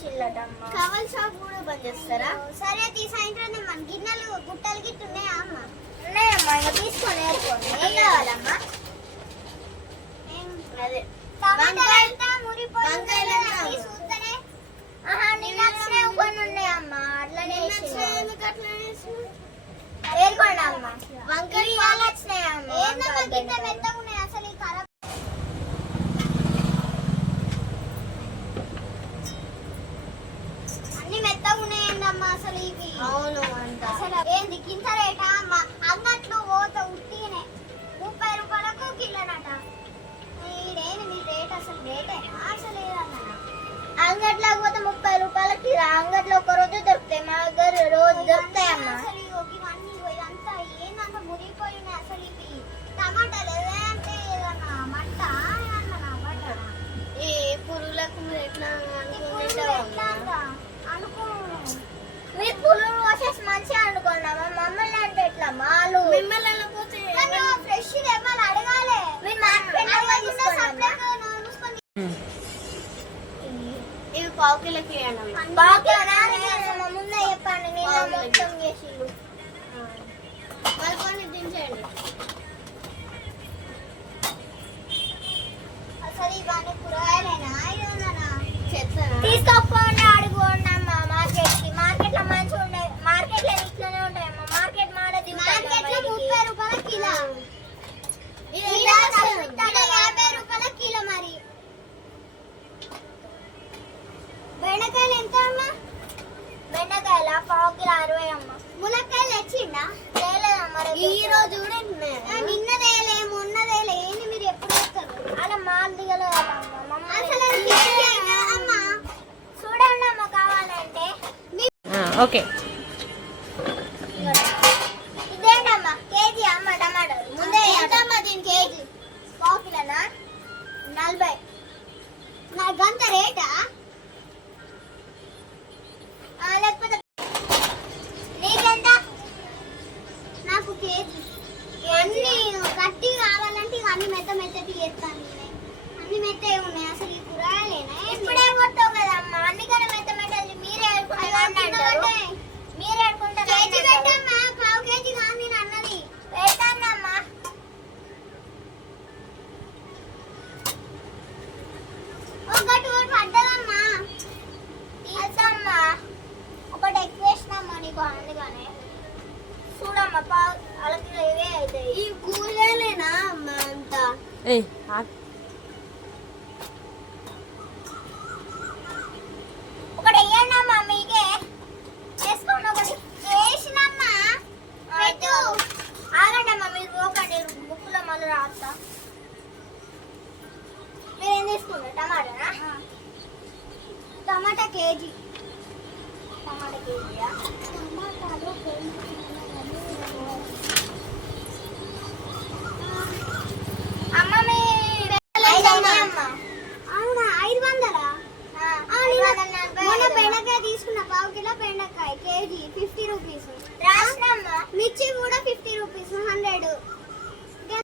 చేసిల్లటమ్మా. కవల్ shop కూడా బంద్ చేస్తారా? సరే సాయంత్రం మన గిన్నెలు గుట్టలు గిట్టు ఉన్నాయా అమ్మ? ఉన్నాయమ్మా, ఇంకా తీసుకొని వేసుకోండి. ఏం కావాలమ్మా? అదే నిన్న వచ్చినాయి కొన్ని ఉన్నాయమ్మా, అట్లనే వేరుకోండి అమ్మా. వంకాయ వాళ్ళు వచ్చినాయమ్మా. అసలు అన్ని మెత్తగా ఉన్నాయండమ్మా అసలు ఇవి. అవును అంట. అసలు ఏంది కింద రేటా అమ్మా? అంగట్లో పోత ఉట్టినే 30 రూపాయలకు కిలోనట. ఈడేంది మీ రేట్? అసలు రేటేనా అసలు ఏదన్నా? అంగట్లోకి పోతే 30 రూపాయలకి అంగట్లో ఒక రోజు దొరుకుతాయి, మా దగ్గర రోజు దొరుకుతాయమ్మా. అసలు ఇవన్నీ ఇదంతా ఏందంత మురిగిపోయి ఉన్నాయి. అసలు ఇవి టమాటాలు ఏదంటే ఏదన్నా మంట ఏమన్నా బట్టనా? ఈ పురుగులకు ఎట్లా అనుకో మీరు పురుగులు వచ్చేసి మంచిగా అనుకున్నామా? మమ్మల్ని అంటే ఎట్లా మాలు మిమ్మల్ని అనకపోతే ఫ్రెష్ ఏమన్నా అడగాలి. మీరు మార్కెట్ ఇవి పావు కిలోకి ముందే చెప్పండి, నేను మొత్తం చేసిళ్ళు. మళ్ళీ దించండి. అసలు ఇవన్నీ కూరగాయలేనా ఇవన్నా చెప్తాను? తీసుకోపోండి, అడుగుకోండి అమ్మా. మార్కెట్ లో మంచిగా ఉంటాయి. మార్కెట్ లో ఇట్లనే ఉంటాయమ్మా. మార్కెట్ మాడది. మార్కెట్ లో 30 రూపాయల కిలో, 50 రూపాయల కిలో. మరి బెండకాయలు ఎంత అమ్మా? బెండకాయల పావు కిలో 60 అమ్మా. ములక్కాయలు తెచ్చిండా? చేయలేదమ్మా, ఈ రోజు కూడా నిన్నదేలే మొన్నదేలే. ఏంది మీరు ఎప్పుడు వస్తారు? అలా మాల్ దిగలేదమ్మా. అసలు అది కేజీ అయినా అమ్మా? చూడండి అమ్మ, కావాలంటే ఓకే. ఇదేంటమ్మా కేజీ అమ్మ టమాటాలు. ముందే ఎంతమ్మా దీని కేజీ? పావు కిలోనా 40. నా గంట రేటా? లేకపోతే నీకెంత? నాకు కేజీ. అన్ని గట్టి కావాలంటే ఇక అన్ని మెత్త మెత్తటి చేస్తాను నేనే. అన్ని మెత్తగా ఉన్నాయి. అసలు ఈ కూరగాయలేనా? ఇప్పుడే కొట్టావు కదమ్మా, అందుకని మెత్త మెత్తది. మీరే ఆడుకుంటారు. మీరే ఆడుకుంటారు. కేజీ పెట్టమ్మా, పావు కేజీ కాదు నేను అన్నది. పెడతానమ్మా. ఒకటి పడ్డదమ్మా. తీసమ్మా, ఒకటి ఎక్కువ వేసినమ్మా నీకు, అందుకనే చూడమ్మా. పావు అలకి ఇవే అవుతాయి. ఈ కూరగాయలేనా అమ్మా అంతా? ఏయ్ ఒకటి వేయండి అమ్మా, మీకే చేసుకోండి. ఒకటి వేసినమ్మా పెట్టు. ఆగండి అమ్మా, మీరు పోకండి, బుక్కులో మళ్ళీ రాస్తా. మీరు ఏం తీసుకుంటారు? టమాటానా? టమాటా కేజీ. టమాటా కేజీయా? టమాటాలు కేజీ.